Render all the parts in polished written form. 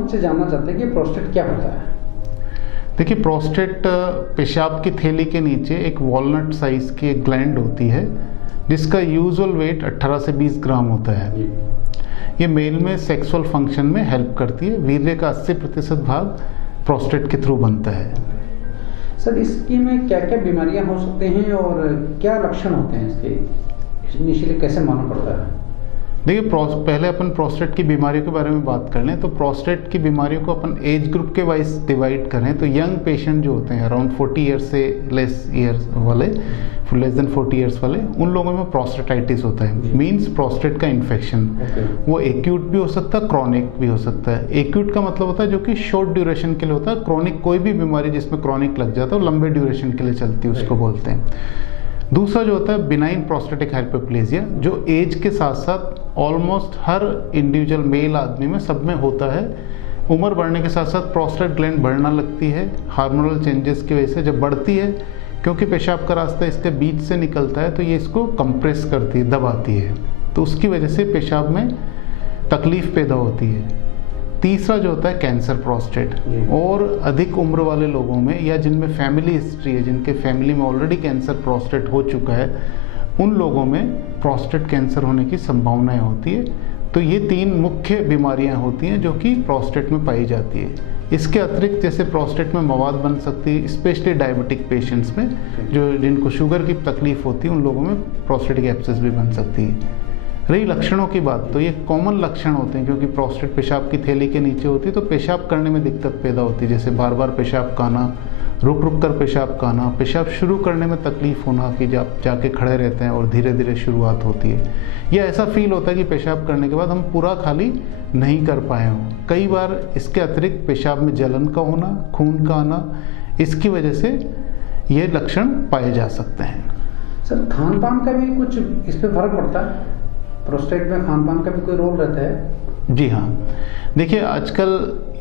आपसे जानना चाहते हैं कि प्रोस्टेट क्या होता है। देखिए, प्रोस्टेट पेशाब की थैली के नीचे एक वॉलनट साइज की एक ग्लैंड होती है जिसका यूजुअल वेट 18 से 20 ग्राम होता है। ये मेल में सेक्सुअल फंक्शन में हेल्प करती है। वीर्य का 80% भाग प्रोस्टेट के थ्रू बनता है। सर, इसकी में क्या क्या बीमारियां हो सकते हैं और क्या लक्षण होते हैं इसके, इनिशियली कैसे मालूम पड़ता है? देखिए, पहले अपन प्रोस्टेट की बीमारियों के बारे में बात कर लें तो प्रोस्टेट की बीमारियों को अपन एज ग्रुप के वाइज डिवाइड करें तो यंग पेशेंट जो होते हैं अराउंड 40 ईयर्स से लेस ईयर्स वाले, लेस देन 40 ईयर्स वाले, उन लोगों में प्रोस्टेटाइटिस होता है। मींस प्रोस्टेट का इन्फेक्शन। वो एक्यूट भी हो सकता है, क्रॉनिक भी हो सकता है। एक्यूट का मतलब होता है जो कि शॉर्ट ड्यूरेशन के लिए होता है। क्रॉनिक कोई भी बीमारी जिसमें क्रॉनिक लग जाता है, लंबे ड्यूरेशन के लिए चलती है, उसको बोलते हैं। दूसरा जो होता है बिनाइन प्रोस्टेटिक हाइपरप्लेजिया, जो एज के साथ साथ ऑलमोस्ट हर इंडिविजुअल मेल आदमी में सब में होता है। उम्र बढ़ने के साथ साथ प्रोस्टेट ग्लैंड बढ़ना लगती है हार्मोनल चेंजेस की वजह से। जब बढ़ती है, क्योंकि पेशाब का रास्ता इसके बीच से निकलता है, तो ये इसको कंप्रेस करती है, दबाती है, तो उसकी वजह से पेशाब में तकलीफ पैदा होती है। तीसरा जो होता है कैंसर प्रोस्टेट, और अधिक उम्र वाले लोगों में या जिनमें फैमिली हिस्ट्री है, जिनके फैमिली में ऑलरेडी कैंसर प्रोस्टेट हो चुका है, उन लोगों में प्रोस्टेट कैंसर होने की संभावनाएं होती है। तो ये 3 मुख्य बीमारियां होती हैं जो कि प्रोस्टेट में पाई जाती है। इसके अतिरिक्त जैसे प्रोस्टेट में मवाद बन सकती है, स्पेशली डायबिटिक पेशेंट्स में, जो जिनको शुगर की तकलीफ होती है, उन लोगों में प्रोस्टेटिक एब्सेस भी बन सकती है। रही लक्षणों की बात, तो ये कॉमन लक्षण होते हैं क्योंकि प्रोस्टेट पेशाब की थैली के नीचे होती है, तो पेशाब करने में दिक्कत पैदा होती है, जैसे बार बार पेशाब का आना, रुक रुक कर पेशाब का आना, पेशाब शुरू करने में तकलीफ होना कि जब जाके खड़े रहते हैं और धीरे धीरे शुरुआत होती है, या ऐसा फील होता है कि पेशाब करने के बाद हम पूरा खाली नहीं कर पाए हों। कई बार इसके अतिरिक्त पेशाब में जलन का होना, खून का आना, इसकी वजह से ये लक्षण पाए जा सकते हैं। सर, खान पान का भी कुछ इस पर फर्क पड़ता है? प्रोस्टेट में खान पान का भी कोई रोल रहता है? जी हाँ, देखिए आजकल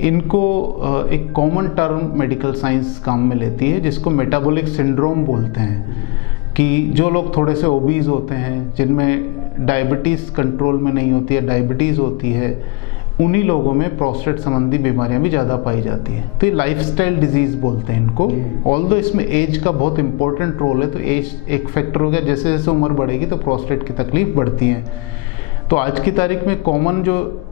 इनको एक कॉमन टर्म मेडिकल साइंस काम में लेती है जिसको मेटाबॉलिक सिंड्रोम बोलते हैं, कि जो लोग थोड़े से ओबीज होते हैं, जिनमें डायबिटीज़ कंट्रोल में नहीं होती है, डायबिटीज़ होती है, उन्हीं लोगों में प्रोस्टेट संबंधी बीमारियां भी ज़्यादा पाई जाती है। तो ये लाइफस्टाइल डिजीज़ बोलते हैं इनको। ऑल्दो इसमें एज का बहुत इंपॉर्टेंट रोल है, तो एज एक फैक्टर हो गया। जैसे जैसे उम्र बढ़ेगी तो प्रोस्टेट की तकलीफ बढ़ती है। तो आज की तारीख में कॉमन जो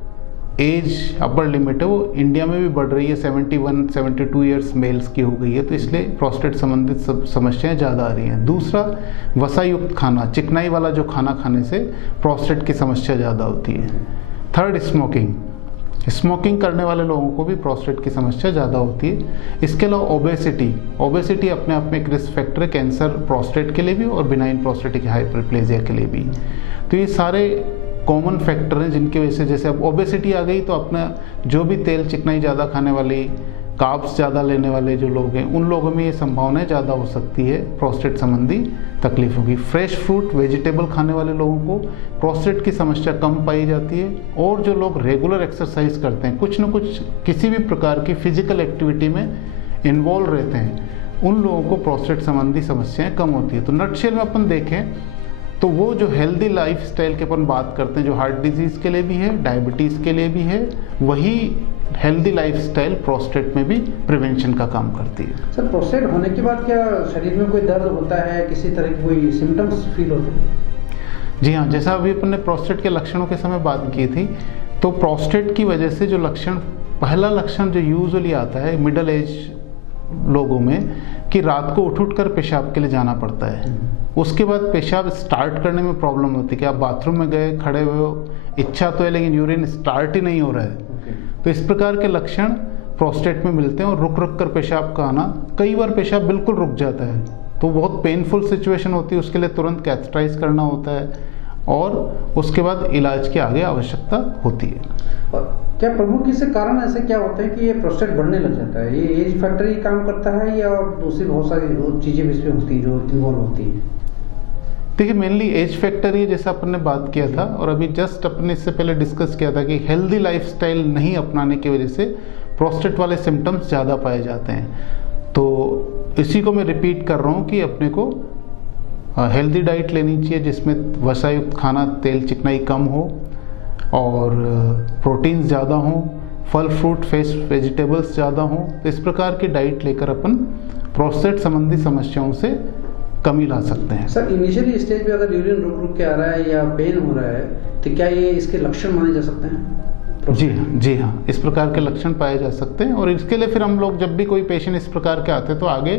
एज अपर लिमिट है वो इंडिया में भी बढ़ रही है, 71-72 ईयर्स मेल्स की हो गई है, तो इसलिए प्रोस्टेट संबंधित समस्याएं ज़्यादा आ रही हैं। दूसरा, वसायुक्त खाना, चिकनाई वाला जो खाना खाने से प्रोस्टेट की समस्या ज़्यादा होती है। थर्ड, स्मोकिंग करने वाले लोगों को भी प्रोस्टेट की समस्या ज़्यादा होती है। इसके अलावा ओबेसिटी अपने आप में एक रिस्क फैक्टर है कैंसर प्रोस्टेट के लिए भी और बिनाइन प्रोस्टेटिक हाइपरप्लेजिया के लिए भी। तो ये सारे कॉमन फैक्टर हैं जिनकी वजह से, जैसे अब ओबेसिटी आ गई तो अपना जो भी तेल चिकनाई ज़्यादा खाने वाली, कार्ब्स ज़्यादा लेने वाले जो लोग हैं, उन लोगों में ये संभावनाएं ज़्यादा हो सकती है प्रोस्टेट संबंधी तकलीफों की। फ्रेश फ्रूट, वेजिटेबल खाने वाले लोगों को प्रोस्टेट की समस्या कम पाई जाती है। और जो लोग रेगुलर एक्सरसाइज करते हैं, कुछ न कुछ किसी भी प्रकार की फिजिकल एक्टिविटी में इन्वॉल्व रहते हैं, उन लोगों को प्रोस्टेट संबंधी समस्याएं कम होती है। तो नटशेल में अपन देखें तो वो जो हेल्दी लाइफस्टाइल के अपन बात करते हैं, जो हार्ट डिजीज़ के लिए भी है, डायबिटीज़ के लिए भी है, वही हेल्दी लाइफस्टाइल प्रोस्टेट में भी प्रिवेंशन का काम करती है। सर, प्रोस्टेट होने के बाद क्या शरीर में कोई दर्द होता है, किसी तरह की कोई सिम्टम्स फील होते हैं? जी हाँ, जैसा अभी अपन ने प्रोस्टेट के लक्षणों के समय बात की थी, तो प्रोस्टेट की वजह से जो लक्षण, पहला लक्षण जो यूजुअली आता है मिडिल एज लोगों में, कि रात को उठ कर पेशाब के लिए जाना पड़ता है। उसके बाद पेशाब स्टार्ट करने में प्रॉब्लम होती है कि आप बाथरूम में गए, खड़े हुए हो, इच्छा तो है लेकिन यूरिन स्टार्ट ही नहीं हो रहा है। तो इस प्रकार के लक्षण प्रोस्टेट में मिलते हैं। और रुक रुक कर पेशाब का आना, कई बार पेशाब बिल्कुल रुक जाता है तो बहुत पेनफुल सिचुएशन होती है, उसके लिए तुरंत कैथेटराइज करना होता है और उसके बाद इलाज की आगे आवश्यकता होती है। और क्या प्रमुख इससे कारण ऐसे क्या होते हैं कि ये प्रोस्टेट बढ़ने लग जाता है? ये एज फैक्टर ही काम करता है या और दूसरी बहुत सारी चीज़ें इसमें होती हैं जो इन्वॉल्व होती हैं? देखिए, मेनली एज फैक्टर ही, जैसा अपन ने बात किया था और अभी जस्ट अपने इससे पहले डिस्कस किया था कि हेल्दी लाइफस्टाइल नहीं अपनाने की वजह से प्रोस्टेट वाले सिम्टम्स ज़्यादा पाए जाते हैं। तो इसी को मैं रिपीट कर रहा हूँ कि अपने को हेल्दी डाइट लेनी चाहिए जिसमें वसायुक्त खाना, तेल चिकनाई कम हो और प्रोटीन्स ज़्यादा हों, फल फ्रूट फिश वेजिटेबल्स ज़्यादा हों, तो इस प्रकार की डाइट लेकर अपन प्रोस्टेट संबंधी समस्याओं से कमी ला सकते हैं। सर इनिशियली स्टेज पे अगर यूरिन रुक रुक के आ रहा है या पेन हो रहा है तो क्या ये इसके लक्षण माने जा सकते हैं? जी हाँ, इस प्रकार के लक्षण पाए जा सकते हैं और इसके लिए फिर हम लोग जब भी कोई पेशेंट इस प्रकार के आते हैं तो आगे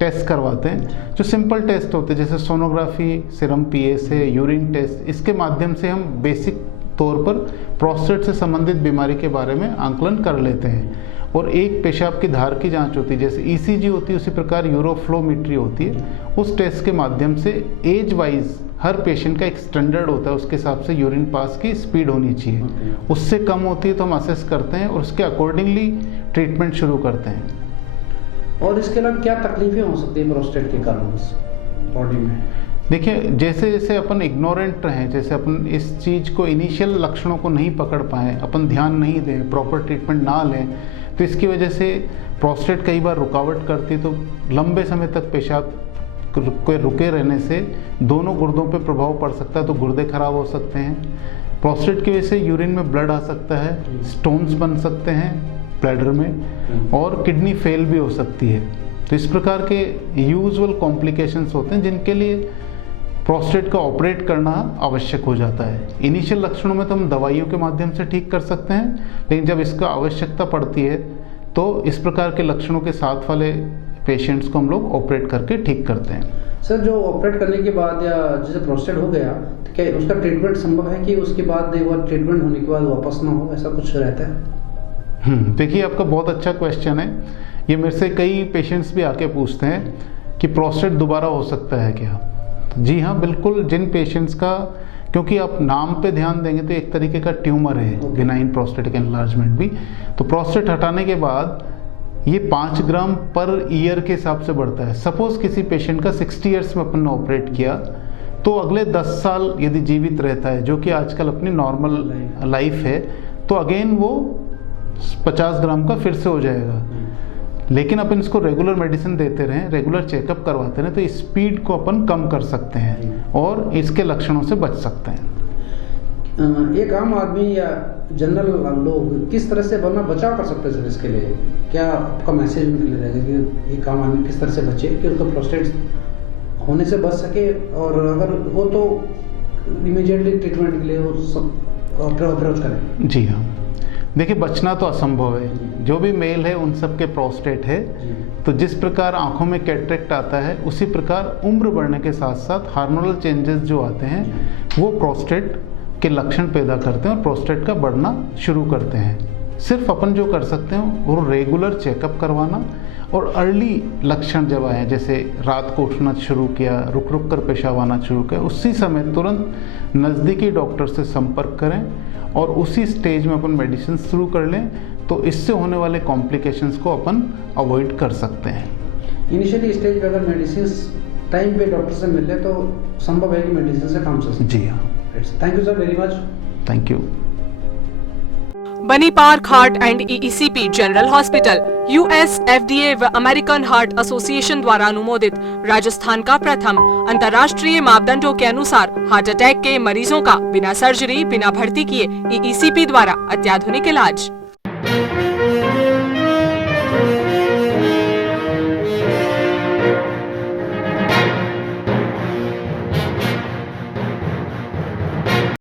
टेस्ट करवाते हैं, जो सिंपल टेस्ट होते हैं जैसे sonography, serum PSA, urine test. इसके माध्यम से हम बेसिक तौर पर प्रोस्टेट से संबंधित बीमारी के बारे में आंकलन कर लेते हैं। और एक पेशाब की धार की जांच होती है, जैसे ईसीजी होती है उसी प्रकार यूरोफ्लोमेट्री होती है। उस टेस्ट के माध्यम से एज वाइज हर पेशेंट का एक स्टैंडर्ड होता है, उसके हिसाब से यूरिन पास की स्पीड होनी चाहिए। उससे कम होती है तो हम असेस करते हैं और उसके अकॉर्डिंगली ट्रीटमेंट शुरू करते हैं। और इसके अलावा क्या तकलीफें हो सकती है प्रोस्टेट के कारण बॉडी में? देखिए, जैसे जैसे अपन इग्नोरेंट रहें, जैसे अपन इस चीज़ को इनिशियल लक्षणों को नहीं पकड़ पाएँ, अपन ध्यान नहीं दें, प्रॉपर ट्रीटमेंट ना लें, तो इसकी वजह से प्रोस्टेट कई बार रुकावट करती है। तो लंबे समय तक पेशाब के रुके रहने से दोनों गुर्दों पे प्रभाव पड़ सकता है, तो गुर्दे खराब हो सकते हैं। प्रोस्टेट की वजह से यूरिन में ब्लड आ सकता है, स्टोन्स बन सकते हैं ब्लैडर में और किडनी फेल भी हो सकती है। तो इस प्रकार के यूजुअल कॉम्प्लिकेशंस होते हैं जिनके लिए प्रोस्टेट का ऑपरेट करना आवश्यक हो जाता है। इनिशियल लक्षणों में तो हम दवाइयों के माध्यम से ठीक कर सकते हैं, लेकिन जब इसका आवश्यकता पड़ती है तो इस प्रकार के लक्षणों के साथ वाले पेशेंट्स को हम लोग ऑपरेट करके ठीक करते हैं। सर जो ऑपरेट करने के बाद या जैसे प्रोस्टेट हो गया तो क्या उसका ट्रीटमेंट संभव है कि उसके बाद एक बार ट्रीटमेंट होने के बाद वापस ना हो, ऐसा कुछ रहता है? देखिए, आपका बहुत अच्छा क्वेश्चन है। ये मेरे से कई पेशेंट्स भी आके पूछते हैं कि प्रोस्टेट दोबारा हो सकता है क्या? जी हाँ, बिल्कुल। जिन पेशेंट्स का, क्योंकि आप नाम पे ध्यान देंगे तो एक तरीके का ट्यूमर है, बिनाइन प्रोस्टेटिक एनलार्जमेंट भी, तो प्रोस्टेट हटाने के बाद ये 5 ग्राम पर ईयर के हिसाब से बढ़ता है। सपोज किसी पेशेंट का 60 ईयर्स में अपन ने ऑपरेट किया तो अगले 10 साल यदि जीवित रहता है, जो कि आजकल अपनी नॉर्मल लाइफ है, तो अगेन वो 50 ग्राम का फिर से हो जाएगा। लेकिन अपन इसको रेगुलर मेडिसिन देते रहें, रेगुलर चेकअप करवाते रहें, तो स्पीड को अपन कम कर सकते हैं और इसके लक्षणों से बच सकते हैं। एक आम आदमी या जनरल लोग किस तरह से बचाव कर सकते हैं सर इसके लिए? क्या आपका मैसेज उनके लिए रहेगा कि एक आम आदमी किस तरह से बचे कि उसका प्रोस्टेट होने से बच सके, और अगर हो तो इमीडिएटली ट्रीटमेंट के लिए वो सब अप्रोच करें? जी हाँ, देखिए, बचना तो असंभव है। जो भी मेल है उन सब के प्रोस्टेट है, तो जिस प्रकार आंखों में कैटरेक्ट आता है उसी प्रकार उम्र बढ़ने के साथ साथ हार्मोनल चेंजेस जो आते हैं वो प्रोस्टेट के लक्षण पैदा करते हैं और प्रोस्टेट का बढ़ना शुरू करते हैं। सिर्फ अपन जो कर सकते हैं वो रेगुलर चेकअप करवाना, और अर्ली लक्षण जब आए, जैसे रात को उठना शुरू किया, रुक रुक कर पेशाब आना शुरू किया, उसी समय तुरंत नज़दीकी डॉक्टर से संपर्क करें और उसी स्टेज में अपन मेडिसिन शुरू कर लें, तो इससे होने वाले कॉम्प्लिकेशंस को अपन अवॉइड कर सकते हैं। इनिशियली स्टेज पे अगर मेडिसिन टाइम पे डॉक्टर से मिले तो संभव है कि मेडिसिन से काम से? जी हाँ। Thank you sir very much. Thank you. Bani park heart and EECP general hospital US FDA व अमेरिकन हार्ट एसोसिएशन द्वारा अनुमोदित राजस्थान का प्रथम अंतर्राष्ट्रीय मापदंडों के अनुसार हार्ट अटैक के मरीजों का बिना सर्जरी, बिना भर्ती किए EECP द्वारा अत्याधुनिक इलाज।